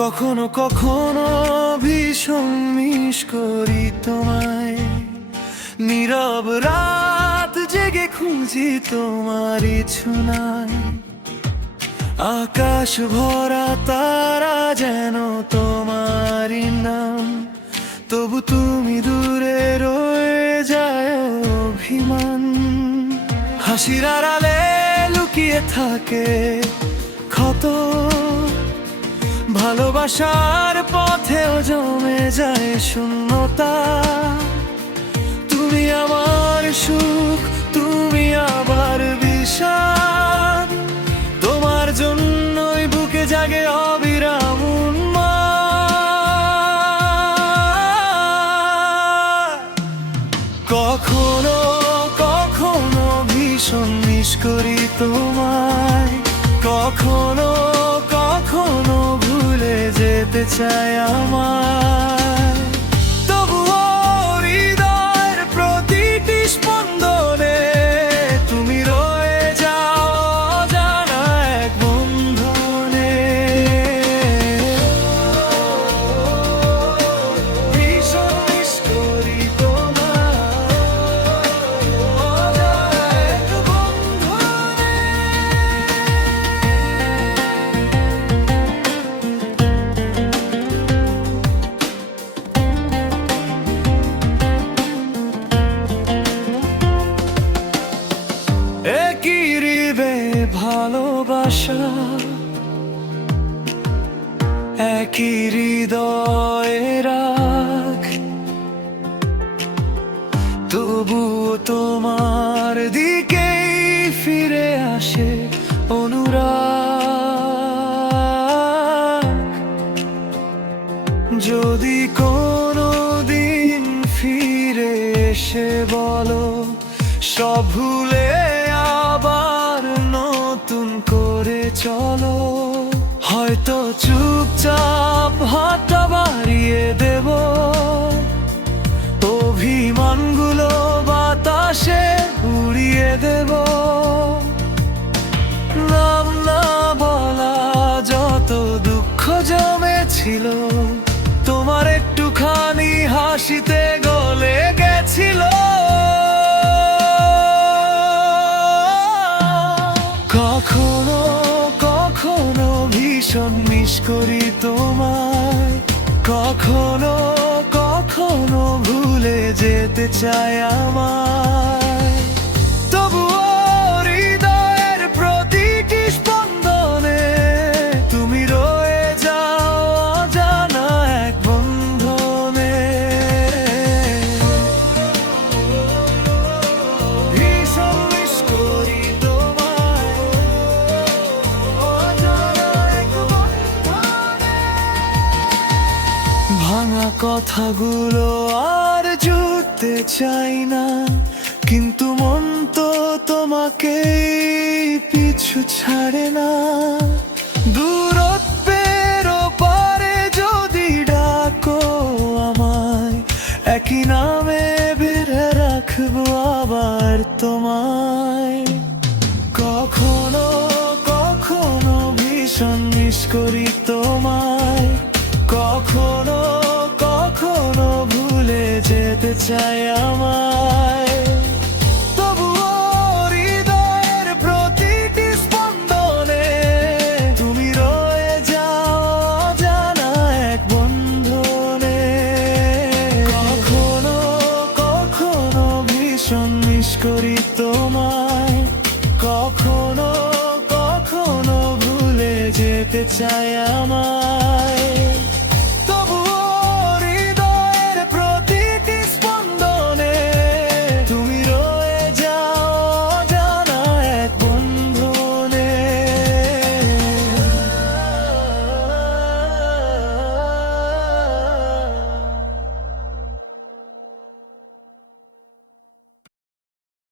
কখনো কখনো ভীষণ মিস করি তোমায়, নীরব রাত জেগে খুঁজি তোমারই ছোঁয়ায়। আকাশ ভরা তারা যেন তোমারই নাম, তবু তুমি দূরে রয়ে যায় অভিমান। হাসির আড়ালে লুকিয়ে থাকে ক্ষত, ভালোবাসার পথেও জমে যায় শূন্যতা। তুমি আমার সুখ, তুমি আবার বিষাদ, তোমার জন্যই বুকে জাগে অবিরাম উন্মাদ। কখনো কখনো ভীষণ মিস করি তোমায়, কখনো কখনো ভুলে যেতে চাই আমায়। তবুও হৃদয়ের প্রতিটি স্পন্দনে তুমি রয়ে যাও অজানা এক বন্ধনে। ভীষণ মিস করি তোমায়, অজানা এক বন্ধনে। একই হৃদয়ে ভালোবাসা, একই হৃদয়ে রাখ, তবুও তোমার দিকেই ফিরে আসে অনুরাগ। যদি কোনো দিন ফিরে এসে বলো সব ভুলে আবার নতুন করে চলো, হয়তো চুপচাপ হাতটা বাড়িয়ে দেব, অভিমানগুলো বাতাসে উড়িয়ে দেব। নাম না বলা যত দুঃখ জমেছিল, তোমার একটুখানি হাসিতে গলে গেছিল। কখনো কখনো ভীষণ মিস করি তোমায়, কখনো কখনো ভুলে যেতে চাই আমায়। তবুও হৃদয়ের প্রতিটি স্পন্দনে তুমি রয়ে যাও অজানা এক বন্ধনে। ভীষণ মিস করি তোমায়, অজানা এক বন্ধনে। ভাঙা কথাগুলো আর জুড়তে চাই না, কিন্তু মন তো তোমাকে পিছু ছাড়ে না। দূরত্বের পারে যদি ডাকো আমায়, একই নামে বেঁধে রাখবো আবার তোমায়। কখনো কখনো ভীষণ মিস করি তোমায়, কখনো কখনো ভুলে যেতে চাই আমায়। তবুও হৃদয়ের প্রতিটি স্পন্দনে তুমি রয়ে যাও অজানা এক বন্ধনে। কখনো কখনো ভীষণ মিস করি তোমায়, কখনো কখনো ভুলে যেতে চাই আমায়।